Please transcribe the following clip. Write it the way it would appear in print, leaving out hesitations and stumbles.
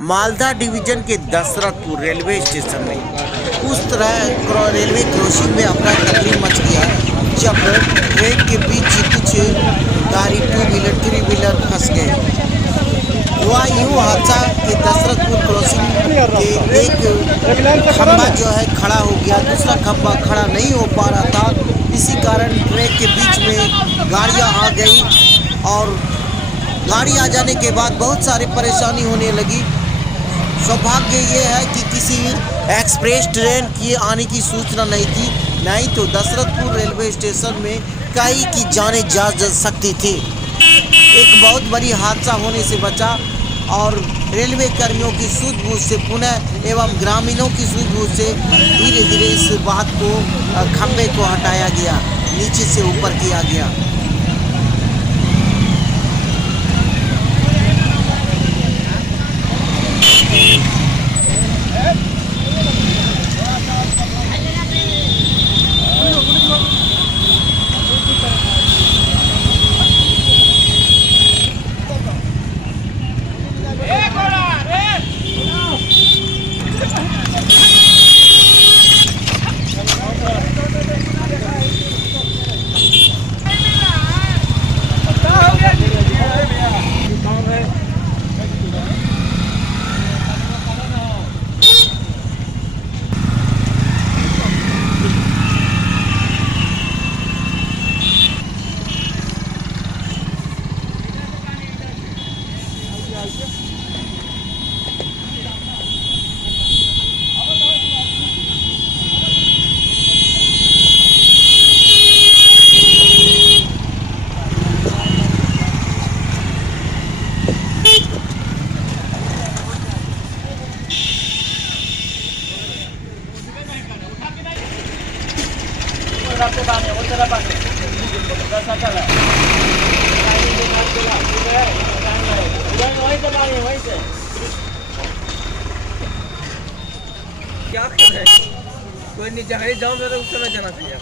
Malda division के Dasharathpur railway station में उस तरह रेलवे क्रॉसिंग में अफरा तफरी मच गया जब ट्रेन के बीच कुछ गाड़ी टू व्हीलर थ्री व्हीलर फंस गए। हुआ यूँ हादसा कि दशरथपुर क्रॉसिंग के एक खंभा जो है खड़ा हो गया, दूसरा खंभा खड़ा नहीं हो पा रहा था। इसी कारण ट्रैक के बीच में गाड़ियां आ गई और गाड़ी आ जाने के बाद बहुत सारी परेशानी होने लगी। सौभाग्य ये है कि किसी एक्सप्रेस ट्रेन की आने की सूचना नहीं थी, नहीं तो दशरथपुर रेलवे स्टेशन में कई की जानें जा सकती थी। एक बहुत बड़ी हादसा होने से बचा और रेलवे कर्मियों की सूझबूझ से पुनः एवं ग्रामीणों की सूझबूझ से धीरे धीरे इस बात को खंभे को हटाया गया, नीचे से ऊपर किया गया। क्या कर रहे हैं? कोई नहीं जाए जाओ मेरे उस समय जाना चाहिए।